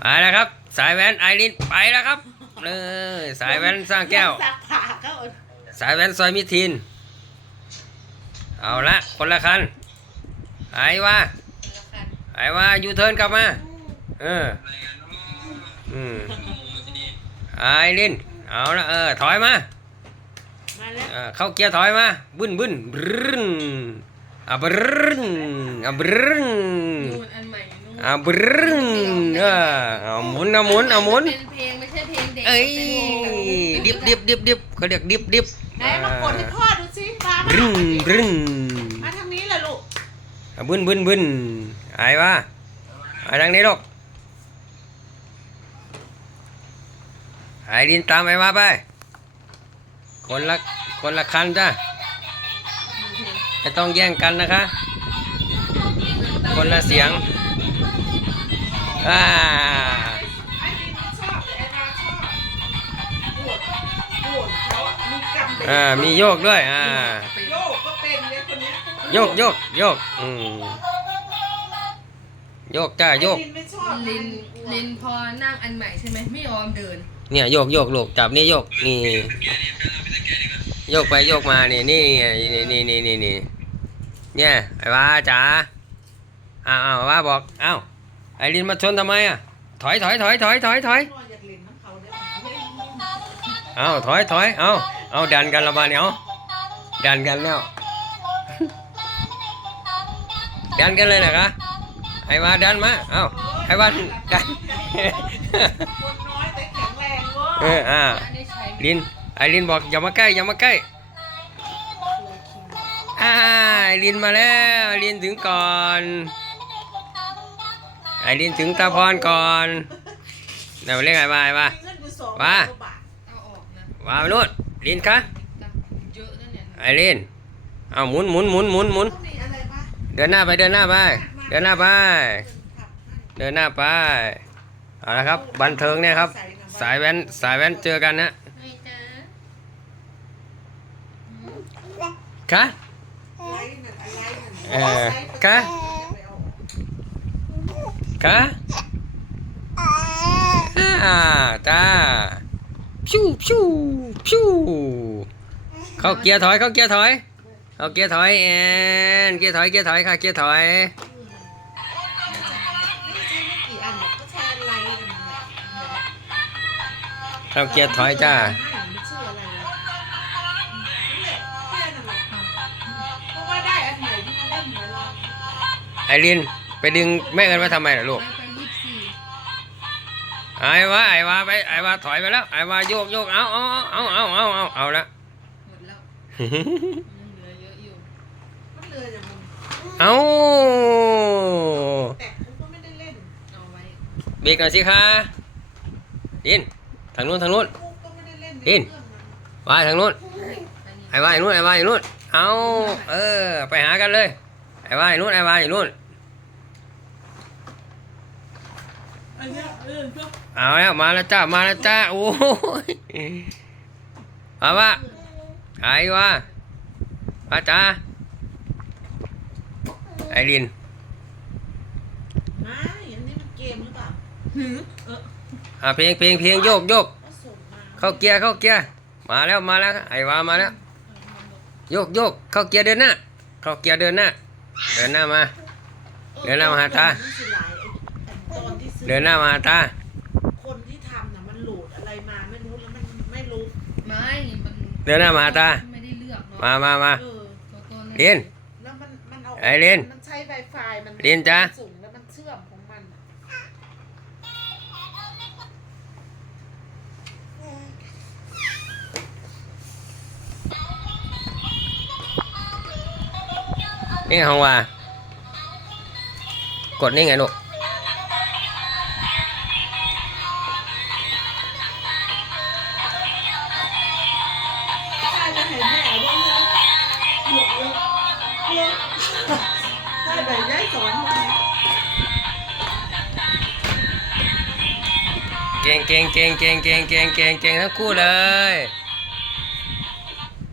ไปแล้วครับ สายแว้นไอรินไปแล้วครับเออสายแว้นสร้างแก้ว สักผ้าก็สายแว้นซอยมิทีนเอาละคนละคันไอ้ว่าไอ้ว่ายูเทิร์นกลับมา เอออืมไอ้ลินเอาละเออถอยมามาแล้วเออเข้าเกียร์ถอยมาบึ้นบึ้นบรึ้นอะบรึ้นอะบรึ้นนู่น อันใหม่นู่นอะบรึ้นเออเอาหมุนเอาหมุนเอาหมุนเป็นเพลงไม่ใช่เพลงเด็กเอ้ยเป็นเพลงดิบดิบดิบดิบเขาเรียกดิบดิบไหนมากดให้พ่อดูสิป้าบรึ้นบรึ้นมาทางนี้แหละลูกอะบึ้นบึ้นบึ้นไอ้ว่าไอ้ทางนี้ลูกไอ้ดินตามไอ้ว่าไป คนละคนละคันจ้ะไม่ต้องแย่งกันนะคะ คนละเสียง อ่าไอ้ดินไม่ชอบแต่ไอ้นาชอบปวดปวดเขาอะมีกำเด็อ่ามีโยกด้วยอ่าโยกก็เป็นเลยคนเนี้ยโยกโยกโยกอืมโยกจ้าโยกไอ้ดินไม่ชอบลินลินพอนั่งอันใหม่ใช่ไหมไม่ยอมเดิน เนี่ยโยกโยกโยกจับนี่โยกนี่โยกไปโยกมานี่นี่นี่นี่นี่นี่นี่เนี่ยไอ้ว่าจ๋าอ้าวอ้าวว่าบอกเอ้า ไอ้ลินมาชนทำไมอะ ถอยถอยถอยถอยถอยถอยเอาถอยถอยเอาเอาดันกันละบาเนี่ยเอาดันกันแล้วดันกันเลยนะคะไอ้ว่าดันมาเอาไอ้ว่าดันเอออ่าลินไอ้ลินบอกอย่ามาใกล้อย่ามาใกล้อ่าไอ้ลินมาแล้วลินถึงก่อน อ้ลินถึงตาพรก่อนเดี๋ยวเรียกไอ้ว่าไอ้ว่ามีเงินอยู่สองว่า กบาทเอาออกนะว่าไปนู่นลินคะเยอะนั่นเนี่ยไอ้ลินเอาหมุนหมุนหมุนหมุนหมุนต้องมีอะไรปะเดินหน้าไปเดินหน้าไป เดินหน้าไปขับเดินหน้าไปเอาละครับบันเทิงเนี่ยครับ สายแว้นสายแว้นเจอกันนะไม่จ้าคะไล่นั่นอะไรนั่นเอ่อไล่ไปกะ กะอ่าตาพิวพิวพิวเข้าเกียร์ถอยเข้าเกียร์ถอยเข้าเกียร์ถอยเอนเกียร์ถอยเกียร์ถอยค่ะเกียร์ถอยเข้าเกียร์ถอยจ้าไอริน ไปดึงแม่เอินไว้ทำไมล่ะลูก ไปยี่สิบสี่ไอ้วะไอ้วะไปไอ้วะถอยไปแล้วไอ้วะโยกโยกเอาเอาเอาเอาเอาเอาเอาละ หมดแล้วยังเหลือเยอะอยู่มันเลยอย่างมันเอาแต่ผมก็ไม่ได้เล่นเอาไว้เบรกหน่อยสิคะดินทางนู้นทางนู้น กูก็ไม่ได้เล่นในดินเครื่องมันว่าทางนู้นอันนี้ไอ้ว่าอยู่นู้นไอ้ว่าอยู่นู้นเอาเออ ไปหากันเลยไอ้ว่าอยู่นู้นไอ้ว่าอยู่นู้น อัน เนี้ยเออก็เอาแล้วมาแล้วจ้ามาแล้วจ้าโอ้ยมาว่าไอ้ว่ามาจ้าไอ้ลินไม่อันนี้มันเกมหรือเปล่าหืออะเพลงเพลงเพลงโยกโยกก็ส่งมาเข้าเกียร์เข้าเกียร์มาแล้วมาแล้วไอ้ว่ามาแล้วโยกโยกเข้าเกียร์เดินหน้าเข้าเกียร์เดินหน้าเดินหน้ามาเดินหน้ามาหาตา เดินหน้ามาหาตาคนที่ทำน่ะมันโหลดอะไรมาไม่รู้แล้วมันไม่รู้ไม่มันเดินหน้ามาหาตาไม่ได้เลือกเนาะมามามาเออตัวตัวเรียน แล้วมันมันเอาไอ้เรียนมันใช้ Wi-Fi มันเรียนจ๊ะส่งแล้วมันเชื่อมของมันอะนี่ของว่ากดนี่ไงลูก สอนใช่เก่งเก่งเก่งเก่งเก่งเก่งเก่งเก่งทั้งคู่เลย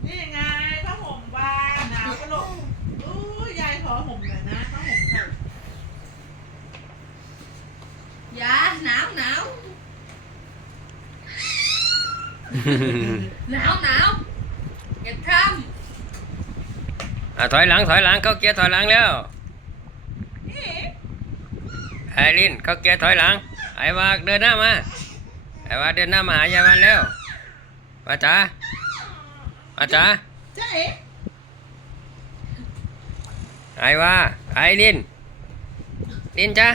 นี่ไงผ้าห่บางหนาวกระโหอ้ยายขอห่มหนนะผ้าห่มค่ยาหนาวหนาวหนาวหนาวอย่าทำอะถอยหลังถอยหลังเข้าเกียร์ถอยหลังแล้ว ไอรินเข้าเกียร์ถอยหลัง ไอ้วาเดินหน้ามา ไอ้วาเดินหน้ามาหายายวันแล้วมาจ๋ามาจ๋าไอ้วาไอ้ลินลินจ้า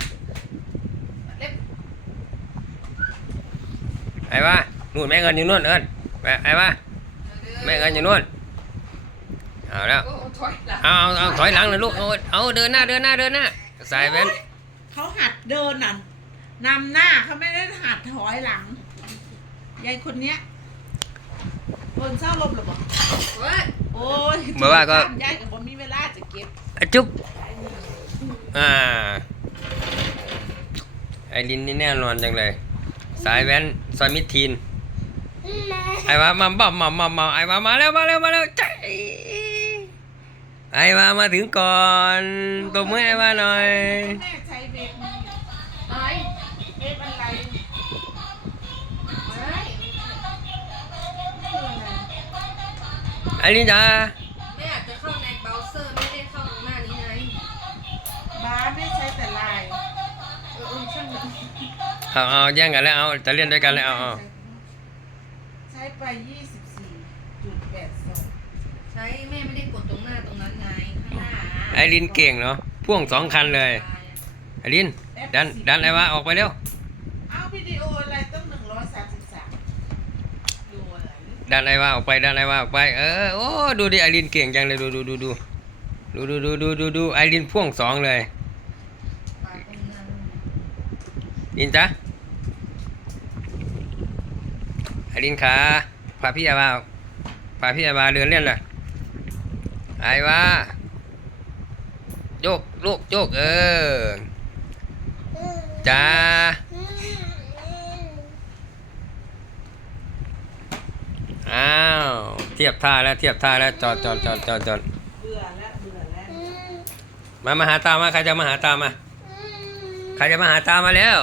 ไอ้วานู่นแม่เงินอยู่นู่นเอิญไอ้วาแม่เงินอยู่นู่นเอาแล้วเอาเอาเอาถอยหลังเลยลูกเอาเอาเดินหน้าเดินหน้าเดินหน้าใส่แว่น เขาหัดเดินน่ะนำหน้าเขาไม่ได้หัดถอยหลังยายคนเนี้ยคนเศร้าลมหรือเปล่าเว้ยโอ้ยเมื่อว่าก็ ยายกับผมมีเวลาจะเก็บอะจุ๊บ อ่า ไอ้ลินนี่แน่นอนจังเลย สายแว่นสายมิดทีน ไอ้วามาบ้ามามามาไอ้วามาแล้วมาแล้วมาแล้วใจไอ้วามาถึงก่อนตบมือไอ้วาหน่อย แม่ อ้ลินจ้าแม่อาจจะเข้าในเบราว์เซอร์ไม่ได้เข้าหน้านี้ไงบ้าไม่ใช้แต่ลายเออเออช่างมันเอาเอาแย่งกันแล้วเอาจะเล่นด้วยกันแล้วเอาเอาใช้ไปยี่สิบสี่จุดแปดสองใช้แม่ไม่ได้กดตรงหน้าตรงนั้นไงข้างหน้าไอ้ลินเก่งเนาะพ่วงสองคันเลยไอ้ลินดันดันไอ้วาออกไปเร็ว เอาวิดีโออะไรต้องหนึ่งร้อยสามสิบสาม ดู อะไรดันไอ้วาออกไปดันไอ้วาออกไปเออโอ้ดูดิไอ้ลินเก่งจังเลยดูดูดูดูดูดูดูดูดูดูไอ้ลินพ่วงสองเลยรินจ้าไอ้ลินขาพาพี่ไอ้วาพาพี่ไอ้วาเดินเล่นเลยไอ้วาโยกลูกโยกเออจ้า อ้าว เทียบท่าแล้วเทียบท่าแล้วจอดจอดจอดจอดจอดเบื่อแล้วเบื่อแล้วมามาหาตามาใครจะมาหาตามาใครจะมาหาตามาแล้ว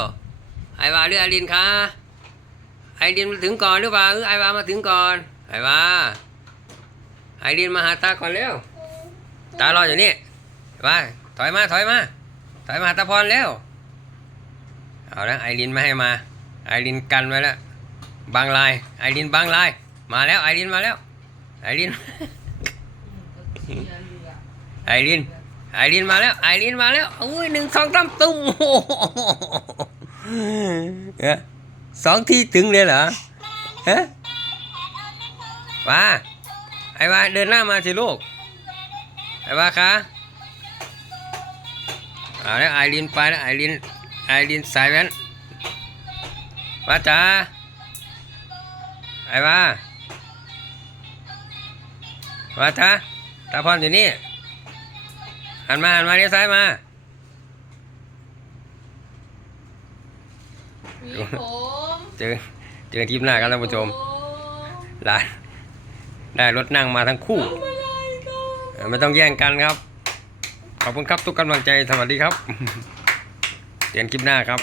ไอ้วาหรือไอรินคะไอรินมาถึงก่อนหรือเปล่าเออไอวามาถึงก่อนไอวาไอรินมาหาตาก่อนเร็วตารออยู่นี่ว่าถอยมาถอยมาถอยมาหาตาพรเร็วเอาละไอรินไม่ให้มาไอรินกันไว้แล้วบางลายไอรินบางลาย มาแล้วไอรินมาแล้วไอรินไอรินไอรินมาแล้วไอรินมาแล้วอุ้ยหนึ่งสองสามตุ้มโอ้โหเอ๊ะสองทีถึงเลยเหรอฮะว่าไอ้ว่าเดินหน้ามาสิลูกไอ้ว่าคะเอาแล้วไอรินไปแล้วไอรินไอรินสายแว่นว่าจ้าไอ้ว่า ว่าจ้าตาพรอยู่นี่หันมาหันมาเลี้ยวซ้ายมาหวีผมเจอเจอทีมหน้าครับท่านผู้ชมโอ้หลานได้รถนั่งมาทั้งคู่เออไม่ต้องแย่งกันครับ ขอบคุณครับทุกกำลังใจสวัสดีครับเจอกันคลิปหน้าครับ